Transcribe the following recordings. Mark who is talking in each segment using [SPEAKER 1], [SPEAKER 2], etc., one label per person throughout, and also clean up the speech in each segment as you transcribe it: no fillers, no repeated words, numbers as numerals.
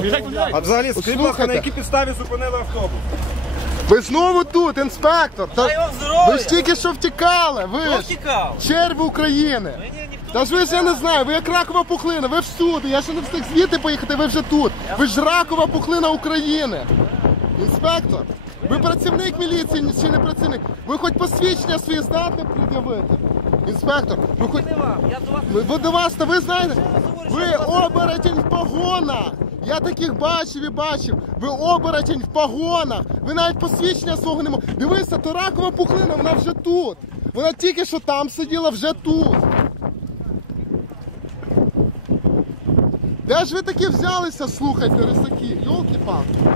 [SPEAKER 1] А взагалі, скажіть, будь ласка, на якій підставі зупинили автобус?
[SPEAKER 2] Ви знову тут, інспектор. Ви ж тільки що втікали. Ви ж черви України. Та ж ви ж, я не знаю, ви як ракова пухлина, ви всюди. Я ще не встиг звідти поїхати, ви вже тут. Ви ж ракова пухлина України. Інспектор, ви працівник міліції чи не працівник? Ви хоч посвідчення свої здатні пред'явити? Інспектор, ви хоч... Ви до вас, та ви знаєте, ви оборотень в погонах. Я таких бачив і бачив. Ви оборотень в погонах. Ви навіть посвідчення свого не можете. Дивися, то ракова пухлина, вона вже тут. Вона тільки що там сиділа, вже тут. Де ж ви такі взялися, слухайте, рисаки? Йолки-палки.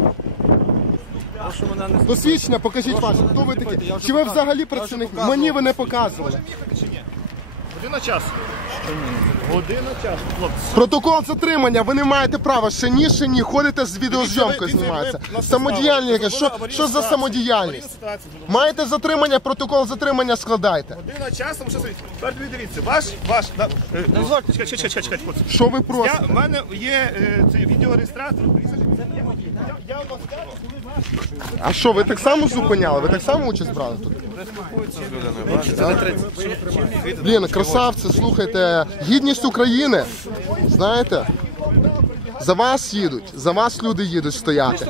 [SPEAKER 2] Посвідчення, покажіть ваше, хто ви такі? Чи ви взагалі працівник? Мені ви не показували.
[SPEAKER 1] Година часу. Година часу, хлопці.
[SPEAKER 2] Протокол затримання, ви не маєте права. Ще ні, ходите з відеозйомкою знімається. Самодіяльність, що за самодіяльність? Маєте затримання, протокол затримання складайте.
[SPEAKER 1] Година часу, що сидіть. Тепер дивіться, ваш, чекайте, хлопці.
[SPEAKER 2] Що ви просите?
[SPEAKER 1] У мене є цей відеореєстратор.
[SPEAKER 2] А що, ви так само зупиняли? Ви так само участь брали тут? Блін, красавці, слухайте, гідність України, знаєте, за вас їдуть, за вас люди їдуть стояти.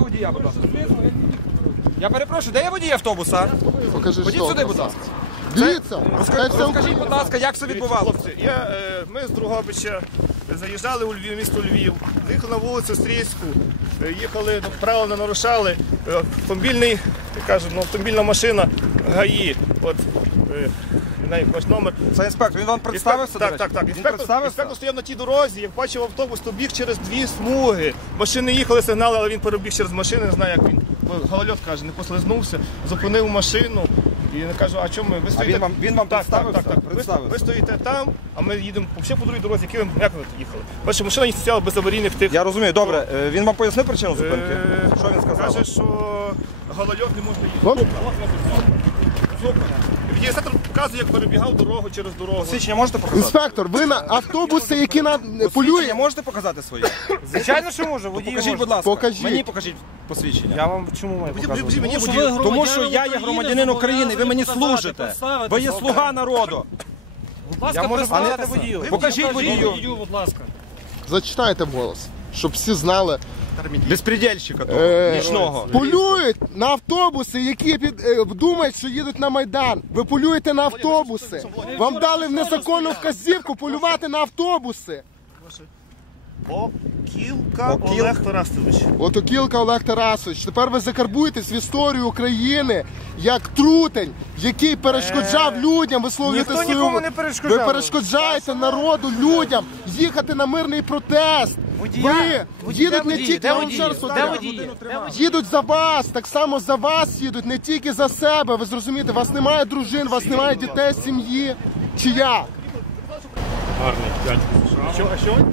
[SPEAKER 3] Я перепрошую, де є водій автобуса?
[SPEAKER 2] Покажи,
[SPEAKER 3] Ходіть
[SPEAKER 2] що.
[SPEAKER 3] сюди, будь ласка.
[SPEAKER 2] Дивіться,
[SPEAKER 3] Розкажіть, будь ласка, як це відбувалося?
[SPEAKER 1] Хлопці, ми з Другобича заїжджали у Львів, місто Львів, їхали на вулицю Стрийську, їхали, правила не нарушали, автомобільна машина ГАІ, от, ваш номер.
[SPEAKER 3] Це інспектор, він вам представився?
[SPEAKER 1] Так. Інспектор стояв на тій дорозі, як бачив автобус, то біг через дві смуги. Машини їхали, сигнали, але він перебіг через машини, не знаю, як він. Голольот каже, не послизнувся, зупинив машину. І я кажу, а чому ви стоїте?
[SPEAKER 3] Він вам представився?
[SPEAKER 1] Ви стоїте там, а ми їдемо взагалі по другій дорозі, як ви їхали? Бачите, машина їх стояла без аварійних тих.
[SPEAKER 3] Я розумію, добре. Він вам пояснив причину зупинки? Що він сказав?
[SPEAKER 1] Каже, що голольот не може їхати. Відеореєстратор показує, як перебігав дорогу через дорогу.
[SPEAKER 3] Свідчення можете показати?
[SPEAKER 2] інспектор, ви на автобуси, які полюють...
[SPEAKER 3] Свідчення можете показати своє?
[SPEAKER 4] Звичайно, що можу.
[SPEAKER 3] Покажіть, будь ласка.
[SPEAKER 2] Покажіть.
[SPEAKER 3] Мені покажіть посвідчення.
[SPEAKER 4] Я вам чому маю показувати?
[SPEAKER 3] Тому що я є громадянин України, ви мені служите. Ви є слуга народу.
[SPEAKER 4] Будь ласка, представте водію.
[SPEAKER 3] Покажіть водію.
[SPEAKER 4] Будь ласка.
[SPEAKER 2] Зачитайте вголос, щоб всі знали.
[SPEAKER 3] Безпредельщика нічного.
[SPEAKER 2] Полюють на автобуси, які думають, що їдуть на Майдан. Ви полюєте на автобуси. Вам дали незаконну вказівку полювати на автобуси.
[SPEAKER 1] Окілка Олег Тарасович.
[SPEAKER 2] От Окілка Олег Тарасович. Тепер ви закарбуєтесь в історію України як трутень, який перешкоджав людям висловлювати
[SPEAKER 4] Ніхто
[SPEAKER 2] свою...
[SPEAKER 4] нікому не перешкоджав.
[SPEAKER 2] Ви перешкоджаєте народу, людям їхати на мирний протест. Ви їдуть не тільки... Їдуть за вас, так само за вас їдуть, не тільки за себе. Ви зрозумієте, у вас немає дружин, у вас немає дітей, сім'ї. Чи я?
[SPEAKER 1] Гарний дядько. А що?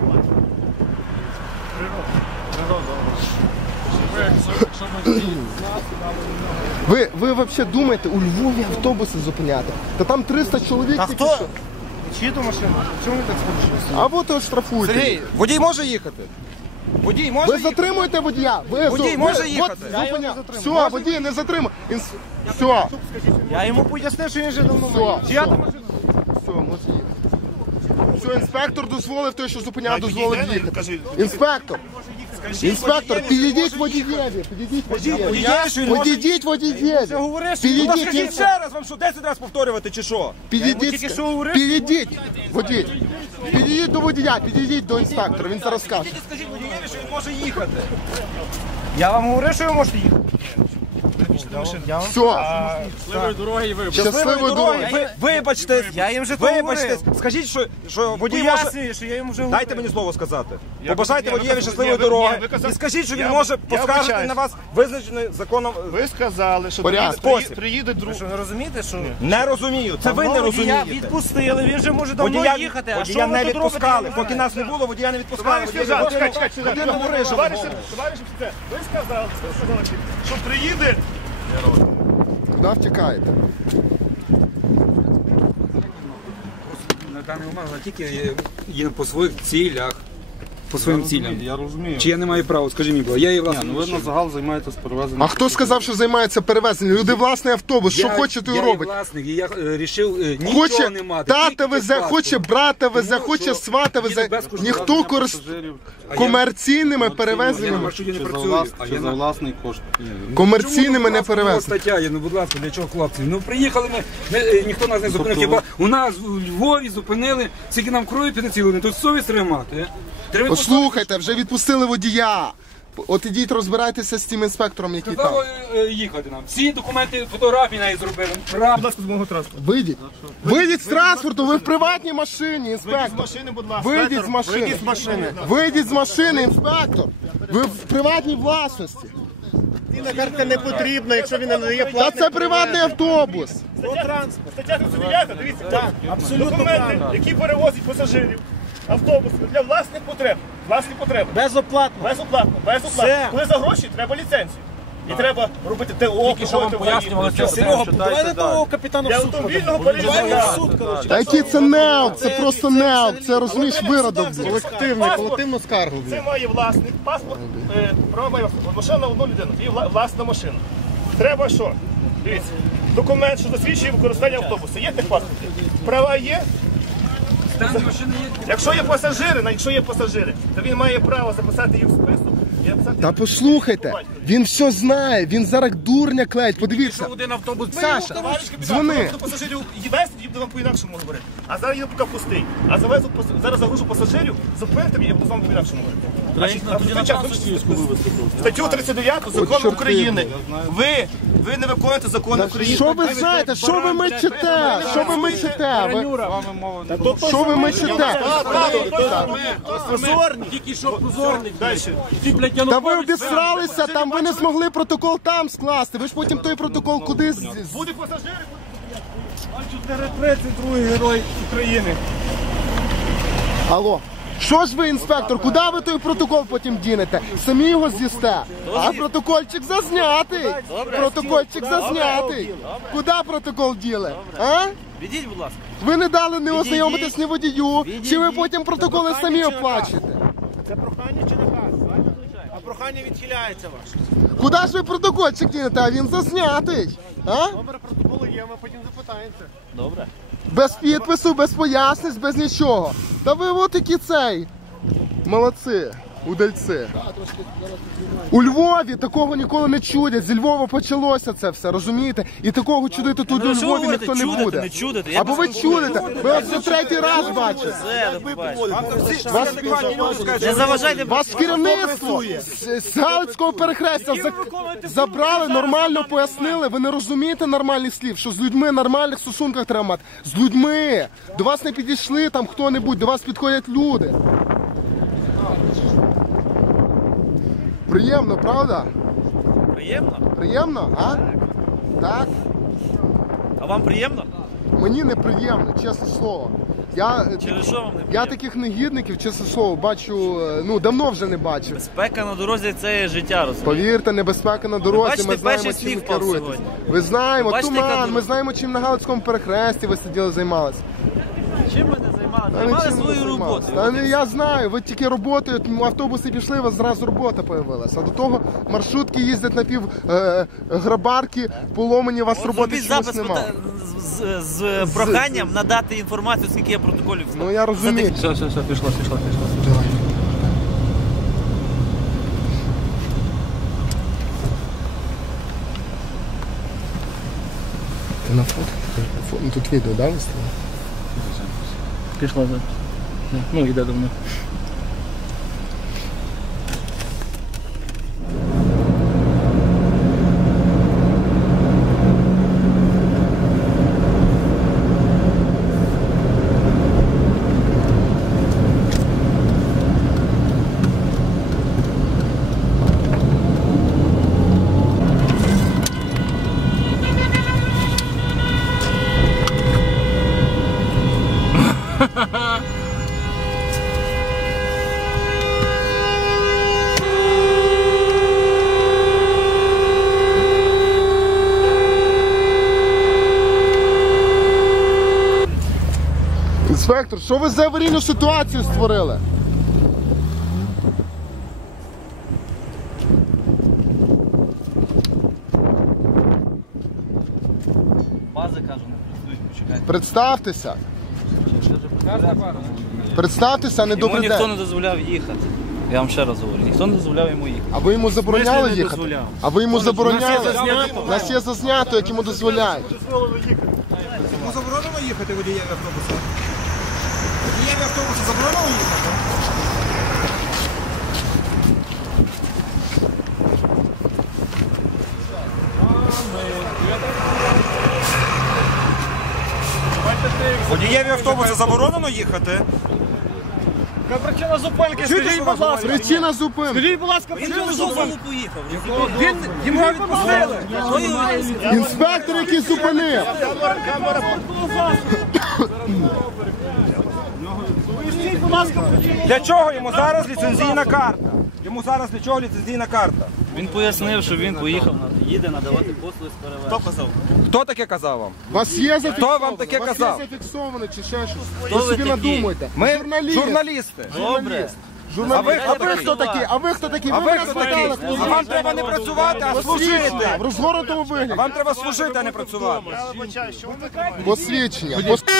[SPEAKER 2] Ви взагалі думаєте, у Львові автобуси зупиняти? Та там 300 чоловік.
[SPEAKER 4] А хто? Чиї то машина? Чому ви так спорушуєте?
[SPEAKER 2] А от от штрафуйте.
[SPEAKER 3] Сергій, водій може їхати? Водій може
[SPEAKER 2] Ви
[SPEAKER 3] їхати?
[SPEAKER 2] затримуєте водія?
[SPEAKER 3] Водій може їхати?
[SPEAKER 2] Все, водій не затримує. Все.
[SPEAKER 4] Я йому пояснив, що він вже давно
[SPEAKER 2] Все,
[SPEAKER 4] має.
[SPEAKER 2] все, все, може їхати. Все, інспектор дозволив той, що зупиняв, дозволив їхати. Інспектор, підійдіть водієві, підійдіть водієві. Підійдіть водієві.
[SPEAKER 3] Скажіть ще раз, вам що, 10 разів повторювати чи що?
[SPEAKER 2] Підійдіть водій. Підійдіть до водія, підійдіть до інспектора, він зараз скаже.
[SPEAKER 3] Скажіть водієві, що він може їхати.
[SPEAKER 4] Я вам говорив, що ви можете їхати.
[SPEAKER 2] Все.
[SPEAKER 1] Щасливої дороги і ви.
[SPEAKER 2] Щасливої дороги.
[SPEAKER 3] Вибачте.
[SPEAKER 4] Я їм вже
[SPEAKER 3] Вибачте. Скажіть, що водій може...
[SPEAKER 4] Пояснюю, що я їм вже говорив.
[SPEAKER 3] Дайте мені слово сказати. Побажайте водієві щасливої дороги. І скажіть, що він може поскаржити на вас визначений законом...
[SPEAKER 1] Ви сказали, що приїде друг.
[SPEAKER 4] Ви що, не розумієте, що...
[SPEAKER 3] Не розумію. Це ви не
[SPEAKER 4] Водія
[SPEAKER 3] розумієте.
[SPEAKER 4] відпустили, він вже може давно
[SPEAKER 3] Водія
[SPEAKER 4] їхати. А що
[SPEAKER 3] не
[SPEAKER 4] ви тут робите?
[SPEAKER 3] відпускали. Поки нас не було, водія не відпускали.
[SPEAKER 1] Товариш офіцер, ви сказали, що приїде...
[SPEAKER 2] Куди втікаєте?
[SPEAKER 5] На даний момент тільки є по своїх цілях.
[SPEAKER 3] по своїм цілям?
[SPEAKER 5] Я розумію.
[SPEAKER 3] Чи я не маю права? Скажи мені, я є власне.
[SPEAKER 5] Ну ви на загал займаєтесь перевезенням.
[SPEAKER 2] А хто сказав, що займається перевезенням? Люди власний автобус, що хоче, то й робить.
[SPEAKER 3] Я власник, і я вирішив нічого
[SPEAKER 2] Хоче
[SPEAKER 3] не мати.
[SPEAKER 2] тата везе, хоче брата везе, хоче свата везе. Ніхто користується комерційними перевезеннями.
[SPEAKER 3] маршруті не
[SPEAKER 5] Чи
[SPEAKER 3] працюю.
[SPEAKER 5] за власний кошт?
[SPEAKER 2] Комерційними не перевезеннями.
[SPEAKER 3] Стаття є, ну будь ласка, для чого хлопці? Ну приїхали ми, ніхто нас не зупинив. Хіба у нас у Львові зупинили, скільки нам крові піднацілили, тут совість тримати.
[SPEAKER 2] Послухайте, вже відпустили водія. От ідіть розбирайтеся з тим інспектором, який там.
[SPEAKER 3] Сказали їхати нам. Всі документи, фотографії навіть зробили.
[SPEAKER 1] Будь ласка, з мого транспорту.
[SPEAKER 2] Вийдіть. Вийдіть з транспорту, ви в приватній машині,
[SPEAKER 1] Вийдіть з
[SPEAKER 2] інспектор.
[SPEAKER 1] машини, будь ласка.
[SPEAKER 2] Вийдіть з машини.
[SPEAKER 1] Вийдіть з машини.
[SPEAKER 2] Вийдіть з машини, інспектор. Ви в приватній власності.
[SPEAKER 4] Цінна картка не потрібна, якщо він не надає
[SPEAKER 2] Та
[SPEAKER 4] платний.
[SPEAKER 2] це приватний автобус.
[SPEAKER 1] Стаття 39, дивіться, абсолютно документи, які перевозять пасажирів. Автобус для власних потреб. Власні потреби.
[SPEAKER 4] Безоплатно.
[SPEAKER 1] Безоплатно. Безоплатно.
[SPEAKER 4] Все.
[SPEAKER 1] Коли за гроші, треба ліцензію. І треба робити ТО,
[SPEAKER 4] Серега, давай того капітану
[SPEAKER 1] для
[SPEAKER 4] в суд
[SPEAKER 1] автомобільного
[SPEAKER 4] подамо. Давай
[SPEAKER 1] перевезення.
[SPEAKER 4] в суд, коротше.
[SPEAKER 2] Та який це неук, це просто неук, це розумієш виродок.
[SPEAKER 4] Колективну скаргу.
[SPEAKER 1] Це має власник, паспорт, права має машина на одну людину. Це є власна машина. Треба що? Дивіться, документ, що засвідчує використання автобуса. Є техпаспорт? Права є? Якщо є пасажири, то він має право записати їх в список.
[SPEAKER 2] Та послухайте, він все знає, він зараз дурня клеїть, подивіться.
[SPEAKER 3] Один автобус.
[SPEAKER 2] Саша, дзвони.
[SPEAKER 1] До пасажирів вести, їду вам по-інакшому говорити. А зараз їду поки пустий. А зараз загружу пасажирів, зупините мене, я буду з вами по-інакшому говорити. Статтю 39 Закону України. Ви не виконуєте Закон України.
[SPEAKER 2] Що ви знаєте, що ви мечете? Що ви мечете? Що ви мечете?
[SPEAKER 1] Позорні.
[SPEAKER 4] Тільки що позорний.
[SPEAKER 1] Далі.
[SPEAKER 2] Та ви обісралися, там ви не змогли протокол там скласти. Ви ж потім той протокол куди
[SPEAKER 1] Буде пасажири.
[SPEAKER 4] 432 герой України.
[SPEAKER 2] Алло. Що ж ви, інспектор, куди ви той протокол потім дінете? Самі його з'їсте. А протокольчик зазнятий. Протокольчик зазнятий. Куди протокол діли? А?
[SPEAKER 4] Відіть, будь ласка.
[SPEAKER 2] Ви не дали не ознайомитись ні водію, чи ви потім протоколи самі оплачуєте?
[SPEAKER 4] Це прохання чи наказ? А прохання відхиляється ваше.
[SPEAKER 2] Куди ж ви протокольчик дінете, а він зазнятий? А?
[SPEAKER 4] Номер протоколу є, ми потім запитаємося. Добре.
[SPEAKER 2] Без підпису, без пояснень, без нічого. Та ви от які цей. Молодці, удальці. У Львові такого ніколи не чудять. Зі Львова почалося це все, розумієте? І такого чудити тут у Львові ніхто не буде. Або ви чудите. Ви ось вже третій раз бачите. Вас керівництво з Галицького перехрестя забрали, нормально пояснили. Ви не розумієте нормальних слів, що з людьми в нормальних стосунках треба мати. З людьми. До вас не підійшли там хто-небудь, до вас підходять люди. Приємно, правда?
[SPEAKER 6] Приємно?
[SPEAKER 2] Приємно, а? Так.
[SPEAKER 6] А вам приємно?
[SPEAKER 2] Мені неприємно, чесне слово.
[SPEAKER 6] Через що вам не приємно?
[SPEAKER 2] Я таких негідників, чесне слово, бачу, ну, давно вже не бачив.
[SPEAKER 6] Безпека на дорозі – це є життя, розумієте?
[SPEAKER 2] Повірте, небезпека на дорозі,
[SPEAKER 6] бачите,
[SPEAKER 2] ми знаємо,
[SPEAKER 6] перший
[SPEAKER 2] чим ви
[SPEAKER 6] сніг впав
[SPEAKER 2] керуєтесь.
[SPEAKER 6] сьогодні.
[SPEAKER 2] Ви знаємо,
[SPEAKER 6] Бачите, яка
[SPEAKER 2] туман, ми
[SPEAKER 6] дорога?
[SPEAKER 2] знаємо, чим на Галицькому перехресті ви сиділи, займалися.
[SPEAKER 6] Чим ви не займалися?
[SPEAKER 2] Та
[SPEAKER 6] Займали
[SPEAKER 2] нічим не
[SPEAKER 6] свою
[SPEAKER 2] займалися.
[SPEAKER 6] роботу.
[SPEAKER 2] Та я знаю, ви тільки роботою, автобуси пішли, у вас зразу робота появилася. А до того маршрутки їздять грабарки, поломані, у вас
[SPEAKER 6] От
[SPEAKER 2] роботи
[SPEAKER 6] зробіть
[SPEAKER 2] чомусь
[SPEAKER 6] запис
[SPEAKER 2] немає.
[SPEAKER 6] з проханням надати інформацію, скільки є протоколів.
[SPEAKER 2] Ну я розумію.
[SPEAKER 6] Все, пішло.
[SPEAKER 2] Ти на фото? Ну тут відео, да, виставили?
[SPEAKER 6] Пішло, так. Ну, йде до мене.
[SPEAKER 2] Інспектор, що ви за аварійну ситуацію створили?
[SPEAKER 6] бази, кажу, не працюють, почекайте.
[SPEAKER 2] Представтеся. Представтеся, не
[SPEAKER 6] Йому ніхто
[SPEAKER 2] добре.
[SPEAKER 6] не дозволяв їхати. Я вам ще раз говорю, ніхто не дозволяв йому їхати.
[SPEAKER 2] А ви йому забороняли
[SPEAKER 6] не
[SPEAKER 2] їхати?
[SPEAKER 6] дозволяв?
[SPEAKER 2] А ви йому забороняли?
[SPEAKER 6] зазнято.
[SPEAKER 2] У нас є зазнято, як йому дозволяють.
[SPEAKER 4] Йому заборонено їхати водієві автобуса? Водієві автобуса заборонено їхати? Водієві автобуса заборонено їхати? Причина зупинки, скажіть, будь ласка.
[SPEAKER 2] Причина зупинки.
[SPEAKER 4] Скажіть, будь ласка,
[SPEAKER 6] Він
[SPEAKER 4] причина
[SPEAKER 6] вже
[SPEAKER 4] зупинки.
[SPEAKER 6] поїхав.
[SPEAKER 4] Його відпустили.
[SPEAKER 2] Інспектор, який зупинив.
[SPEAKER 4] Для чого йому зараз ліцензійна карта? Йому зараз для чого ліцензійна карта?
[SPEAKER 6] Він пояснив, що він поїхав, їде надавати послуги з перевезення. Хто казав?
[SPEAKER 4] Хто таке казав вам?
[SPEAKER 2] Вас є зафіксовано?
[SPEAKER 4] Хто вам таке
[SPEAKER 2] Вас
[SPEAKER 4] казав?
[SPEAKER 2] є зафіксовано чи ще щось?
[SPEAKER 6] Хто
[SPEAKER 2] Ви
[SPEAKER 6] ви
[SPEAKER 2] собі
[SPEAKER 6] такі?
[SPEAKER 2] надумайте.
[SPEAKER 4] Ми
[SPEAKER 2] Журналіст.
[SPEAKER 4] журналісти.
[SPEAKER 6] Добре.
[SPEAKER 2] Журналіст.
[SPEAKER 4] А ви
[SPEAKER 2] хто такі? А ви хто такі?
[SPEAKER 4] А ви
[SPEAKER 2] мене
[SPEAKER 4] хто
[SPEAKER 2] спитали,
[SPEAKER 4] такі?
[SPEAKER 2] хто
[SPEAKER 4] А вам треба не працювати, а служити.
[SPEAKER 2] в розгорнутому вигляді.
[SPEAKER 4] Вам треба служити, а не працювати.
[SPEAKER 1] Я вибачаю, що ви таке?
[SPEAKER 2] Посвідчення.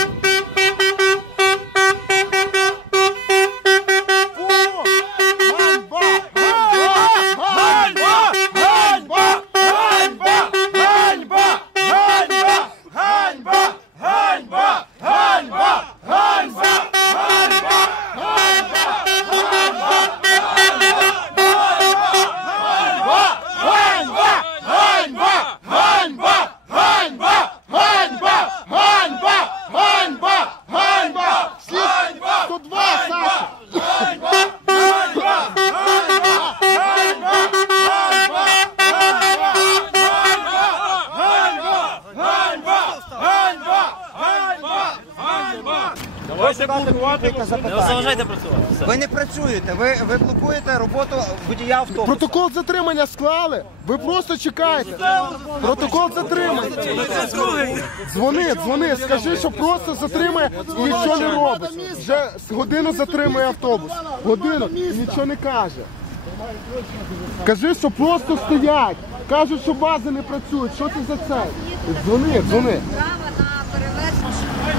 [SPEAKER 6] Не заважайте працювати. Все.
[SPEAKER 7] Ви не працюєте, ви блокуєте роботу водія автобуса.
[SPEAKER 2] Протокол затримання склали? Ви просто чекаєте. Протокол затримання. Дзвони, скажи, що просто затримає і нічого не робить. Вже годину затримує автобус. Годину і нічого не каже. Кажи, що просто стоять. Кажуть, що бази не працюють. Що це за це? Дзвони.
[SPEAKER 8] Право на перевезення.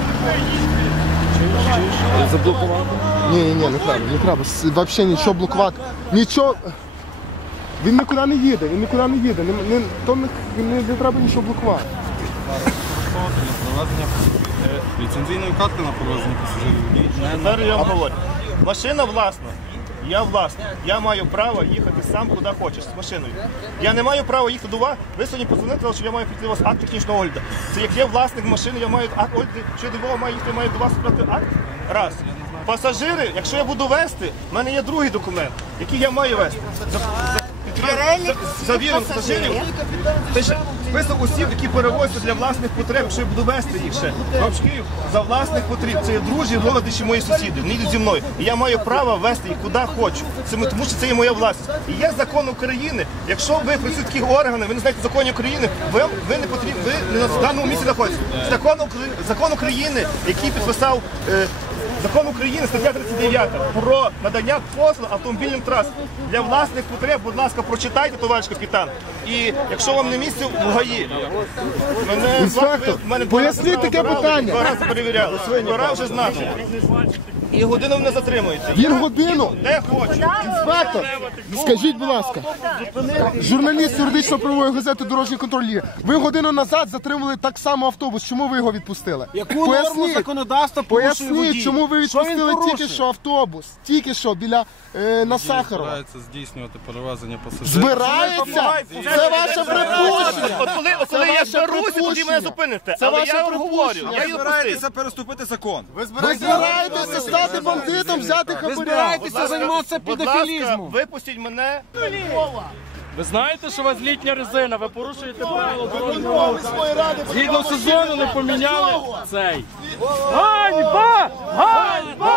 [SPEAKER 2] Ні, не треба. Взагалі нічого блокувати. Нічого. Він нікуди не їде. Не треба нічого блокувати.
[SPEAKER 5] Провезення ліцензійної карти на провезення пасажирів.
[SPEAKER 1] Тепер я вам говорю. Машина власна. Я власник. Я маю право їхати сам куди хочеш з машиною. Я не маю права їхати до вас. Ви сьогодні подзвонили, що я маю прийти у вас акт технічного огляду. Це як я власник машини, я маю акт огляду. Що до вас маю їхати, маю до вас брати акт? Раз. Пасажири, якщо я буду вести, в мене є другий документ, який я маю вести. Завіром пасажирів. Список осіб, які перевозяться для власних потреб, якщо я буду вести їх ще. Бабушків за власних потреб. Це є друзі, родичі, мої сусіди. Вони йдуть зі мною. І я маю право вести їх куди хочу. Тому що це є моя власність. І є закон України. Якщо ви працюєте такі органи, ви не знаєте закони України, ви не потрібні, ви не на даному місці знаходитесь. Закон України, який підписав Закон України, стаття 39, про надання послуг автомобільним трасам. Для власних потреб, будь ласка, прочитайте, товариш капітан. І якщо вам не місце в ГАІ,
[SPEAKER 2] Інспектор, поясніть таке питання.
[SPEAKER 1] Два рази перевіряли. Пора вже знати. І годину мене затримуєте.
[SPEAKER 2] Він годину.
[SPEAKER 1] Де хочу.
[SPEAKER 2] Інспектор, скажіть, будь ласка, журналіст юридично-правової газети «Дорожній контроль» є. Ви годину назад затримали так само автобус. Чому ви його відпустили?
[SPEAKER 4] Яку норму законодавства порушує водій?
[SPEAKER 2] Поясніть, чому ви
[SPEAKER 4] Що він
[SPEAKER 2] відпустили
[SPEAKER 4] порушує?
[SPEAKER 2] тільки що автобус? Тільки що, біля на Сахарова.
[SPEAKER 5] Збирається здійснювати перевезення пасажирів.
[SPEAKER 2] Збирається? Це ваше припущення.
[SPEAKER 1] От коли я
[SPEAKER 2] ваше
[SPEAKER 1] зберуся, тоді мене
[SPEAKER 2] припущення.
[SPEAKER 1] зупините.
[SPEAKER 2] Це
[SPEAKER 1] Але
[SPEAKER 2] ваше
[SPEAKER 1] я говорю,
[SPEAKER 2] припущення.
[SPEAKER 1] я їду
[SPEAKER 4] збираєтеся переступити закон.
[SPEAKER 2] Ви збираєтеся стати бандитом, взяти хабаря.
[SPEAKER 4] збираєтеся займатися
[SPEAKER 1] Будь ласка, випустіть мене.
[SPEAKER 9] Ви знаєте, що у вас літня резина, ви порушуєте правила дорожнього руху. Згідно сезону не поміняли цей. Ганьба! Ганьба!